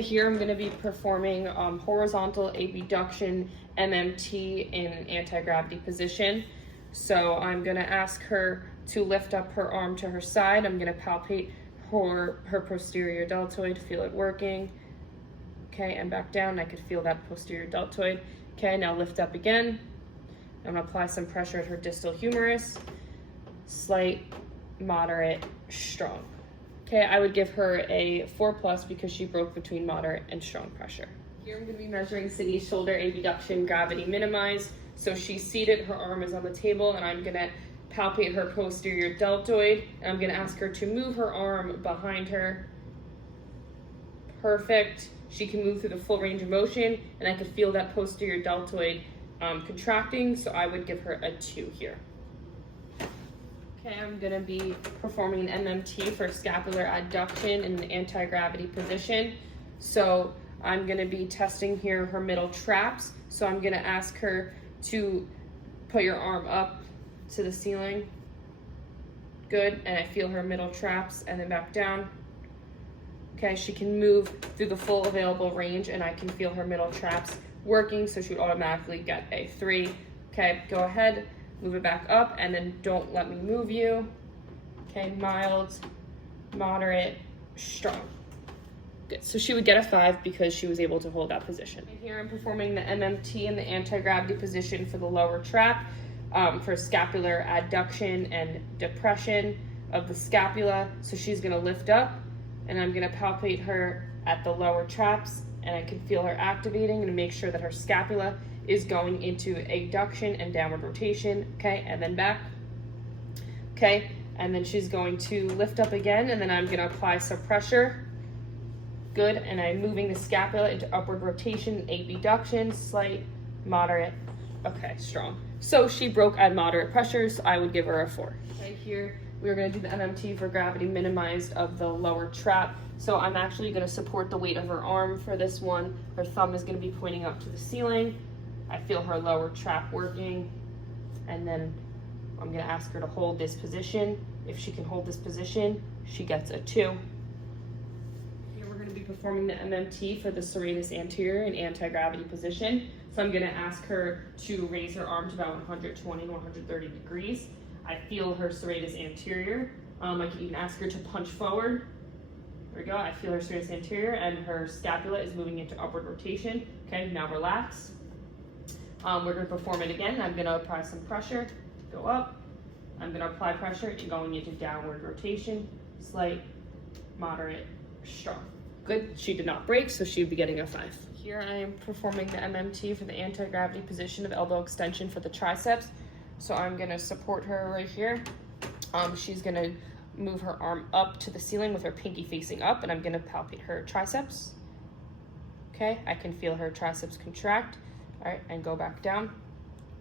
Okay, here I'm gonna be performing horizontal abduction MMT in an anti-gravity position. So I'm gonna ask her to lift up her arm to her side. I'm gonna palpate her posterior deltoid, feel it working. Okay, and back down, I could feel that posterior deltoid. Okay, now lift up again. I'm gonna apply some pressure at her distal humerus. Slight, moderate, strong. Okay, I would give her a 4+ because she broke between moderate and strong pressure. Here I'm gonna be measuring Sydney's shoulder abduction, gravity minimized. So she's seated, her arm is on the table, and I'm gonna palpate her posterior deltoid. And I'm gonna ask her to move her arm behind her. Perfect. She can move through the full range of motion, and I could feel that posterior deltoid contracting, so I would give her a 2 here. Okay, I'm gonna be performing an MMT for scapular adduction in an anti-gravity position. So I'm gonna be testing here her middle traps. So I'm gonna ask her to put your arm up to the ceiling. Good, and I feel her middle traps, and then back down. Okay, she can move through the full available range, and I can feel her middle traps working, so she would automatically get a 3. Okay, go ahead. Move it back up, and then don't let me move you. Okay, mild, moderate, strong. Good, so she would get a 5 because she was able to hold that position. And here I'm performing the MMT in the anti-gravity position for the lower trap for scapular adduction and depression of the scapula. So she's gonna lift up, and I'm gonna palpate her at the lower traps, and I can feel her activating and make sure that her scapula is going into abduction and downward rotation, okay, and then back, okay, and then she's going to lift up again, and then I'm gonna apply some pressure, good, and I'm moving the scapula into upward rotation, abduction, slight, moderate, okay, strong. So she broke at moderate pressures, so I would give her a 4. Okay, here we're gonna do the MMT for gravity minimized of the lower trap. So I'm actually gonna support the weight of her arm for this one. Her thumb is gonna be pointing up to the ceiling. I feel her lower trap working, and then I'm gonna ask her to hold this position. If she can hold this position, she gets a 2. Here we're gonna be performing the MMT for the serratus anterior in anti-gravity position. So I'm gonna ask her to raise her arm to about 120 to 130 degrees. I feel her serratus anterior. I can even ask her to punch forward. There we go, I feel her serratus anterior, and her scapula is moving into upward rotation. Okay, now relax. We're gonna perform it again. I'm gonna apply some pressure, go up. I'm gonna apply pressure and going into downward rotation, slight, moderate, strong. Good, she did not break, so she would be getting a 5. Here I am performing the MMT for the anti-gravity position of elbow extension for the triceps. So I'm gonna support her right here. She's gonna move her arm up to the ceiling with her pinky facing up, and I'm gonna palpate her triceps. Okay, I can feel her triceps contract. All right, and go back down.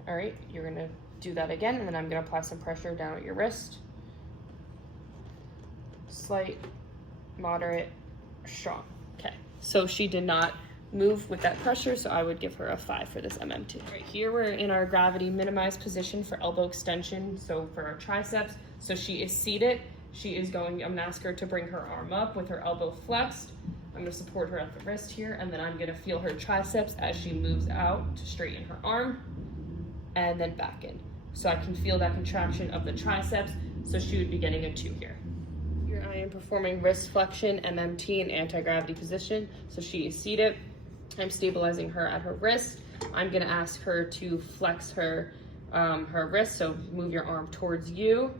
All right, you're gonna do that again, and then I'm gonna apply some pressure down at your wrist. Slight, moderate, strong. Okay, so she did not move with that pressure, so I would give her a 5 for this MMT. Right here, we're in our gravity minimized position for elbow extension, so for our triceps. So she is seated. She is going, I'm gonna ask her to bring her arm up with her elbow flexed. I'm gonna support her at the wrist here, and then I'm gonna feel her triceps as she moves out to straighten her arm, and then back in. So I can feel that contraction of the triceps, so she would be getting a 2 here. Here I am performing wrist flexion, MMT in anti-gravity position. So she is seated. I'm stabilizing her at her wrist. I'm gonna ask her to flex her wrist, so move your arm towards you.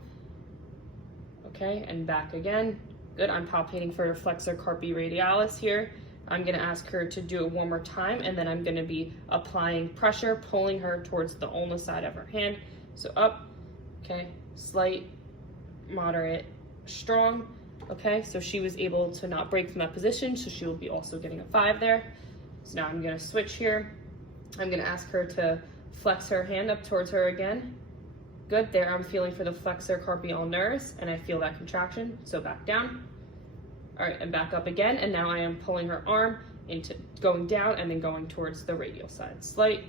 Okay, and back again. Good, I'm palpating for her flexor carpi radialis here. I'm gonna ask her to do it one more time, and then I'm gonna be applying pressure, pulling her towards the ulna side of her hand. So up, okay, slight, moderate, strong. Okay, so she was able to not break from that position, so she will be also getting a 5 there. So now I'm gonna switch here. I'm gonna ask her to flex her hand up towards her again. Good, there I'm feeling for the flexor carpi ulnaris, and I feel that contraction, so back down. All right, and back up again, and now I am pulling her arm into going down and then going towards the radial side. Slight,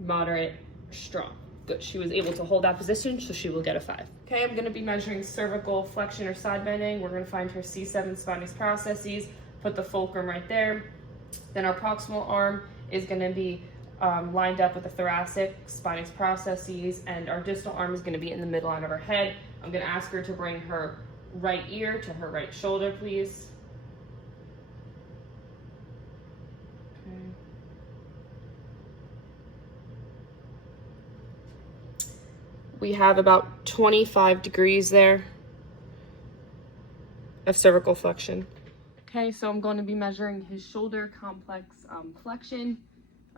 moderate, strong. Good, she was able to hold that position, so she will get a 5. Okay, I'm gonna be measuring cervical flexion or side bending. We're gonna find her C7 spinous processes put the fulcrum right there. Then our proximal arm is going to be lined up with the thoracic spinous processes, and our distal arm is going to be in the midline of her head. I'm going to ask her to bring her right ear to her right shoulder, please. Okay. We have about 25 degrees there of cervical flexion. Okay, so I'm going to be measuring his shoulder complex flexion.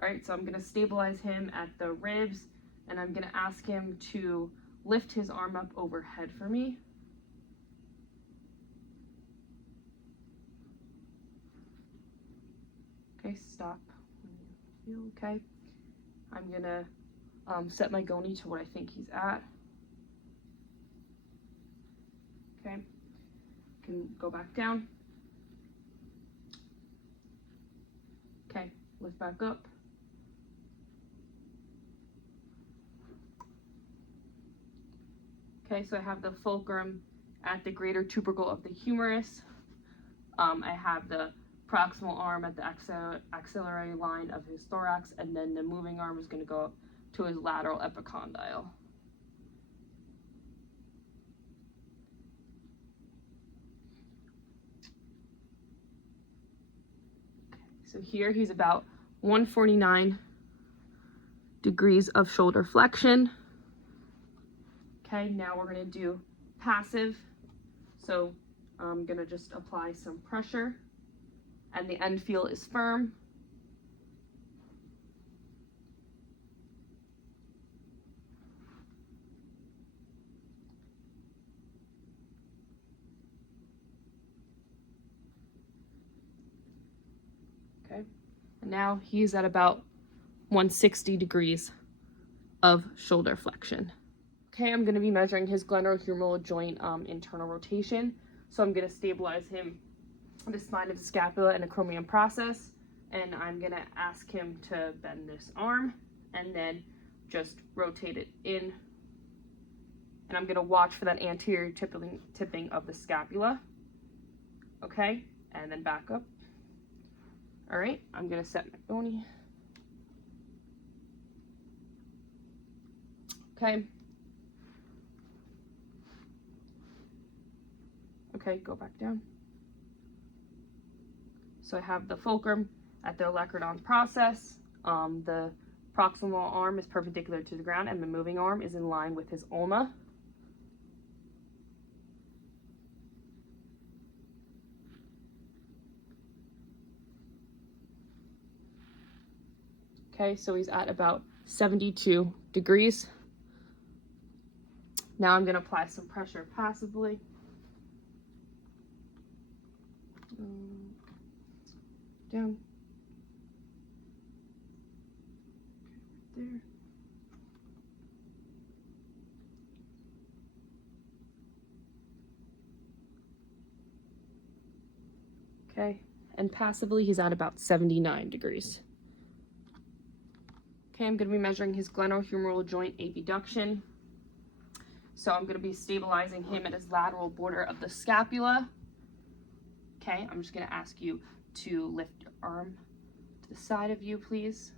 All right, so I'm going to stabilize him at the ribs, and I'm going to ask him to lift his arm up overhead for me. Okay, stop. Okay, I'm going to set my GONI to what I think he's at. Okay, can go back down. Okay, lift back up. Okay, so I have the fulcrum at the greater tubercle of the humerus. I have the proximal arm at the axillary line of his thorax, and then the moving arm is going to go up to his lateral epicondyle. So here he's about 149 degrees of shoulder flexion. Okay, now we're going to do passive. So I'm going to just apply some pressure, and the end feel is firm. Okay, and now he's at about 160 degrees of shoulder flexion. Okay, I'm going to be measuring his glenohumeral joint internal rotation. So I'm going to stabilize him at the spine of the scapula and acromion process, and I'm going to ask him to bend this arm and then just rotate it in, and I'm going to watch for that anterior tipping of the scapula. Okay, and then back up. All right, I'm going to set my GONI. Okay. Okay, go back down. So I have the fulcrum at the olecranon process. The proximal arm is perpendicular to the ground, and the moving arm is in line with his ulna. Okay, so he's at about 72 degrees. Now I'm going to apply some pressure passively. Down. Okay, right there. Okay, and passively he's at about 79 degrees. Okay, I'm going to be measuring his glenohumeral joint abduction. So I'm going to be stabilizing him at his lateral border of the scapula. Okay, I'm just going to ask you to lift your arm to the side of you, please.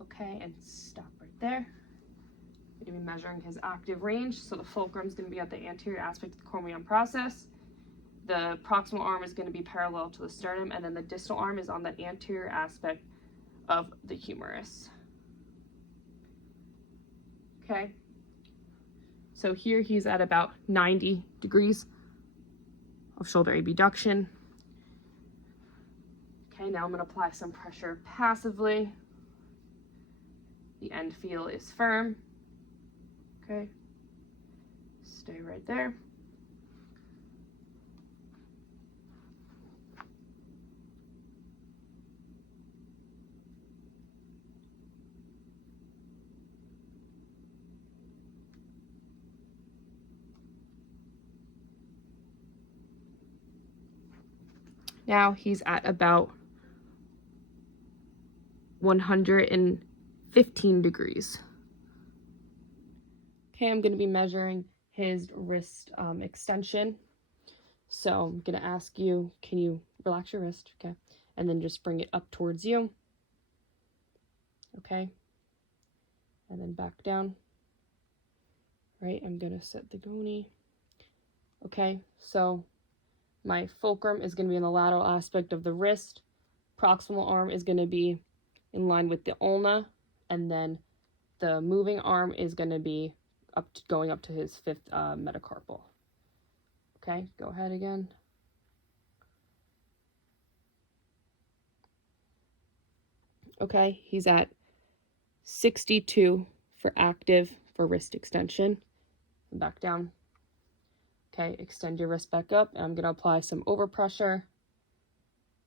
Okay, and stop right there. I'm going to be measuring his active range. So the fulcrum is going to be at the anterior aspect of the acromion process. The proximal arm is going to be parallel to the sternum, and then the distal arm is on the anterior aspect of the humerus. Okay, so here he's at about 90 degrees of shoulder abduction. Okay, now I'm going to apply some pressure passively. The end feel is firm. Okay, stay right there. Now he's at about 115 degrees. Okay, I'm going to be measuring his wrist extension. So I'm gonna ask you, can you relax your wrist, okay? And then just bring it up towards you, okay? And then back down, right? I'm gonna set the GONI, okay? So my fulcrum is gonna be in the lateral aspect of the wrist. Proximal arm is gonna be in line with the ulna, and then the moving arm is gonna be going up to his fifth metacarpal. Okay, go ahead again. Okay, he's at 62 for active for wrist extension. And back down. Okay, extend your wrist back up. And I'm going to apply some overpressure.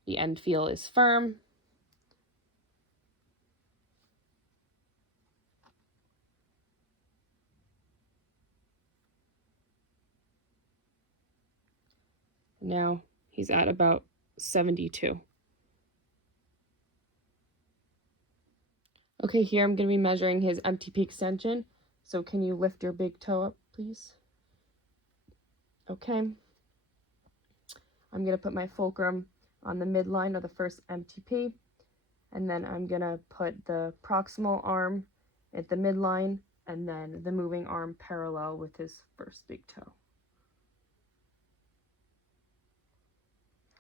The end feel is firm. Now he's at about 72. Okay, here I'm going to be measuring his MTP extension. So can you lift your big toe up, please? Okay. I'm going to put my fulcrum on the midline of the first MTP. And then I'm going to put the proximal arm at the midline and then the moving arm parallel with his first big toe.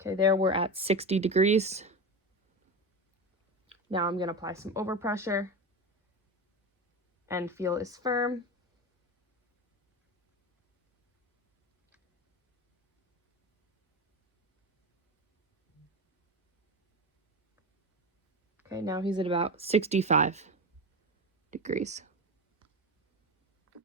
Okay, there we're at 60 degrees. Now I'm going to apply some overpressure. End feel is firm. Okay, now he's at about 65 degrees.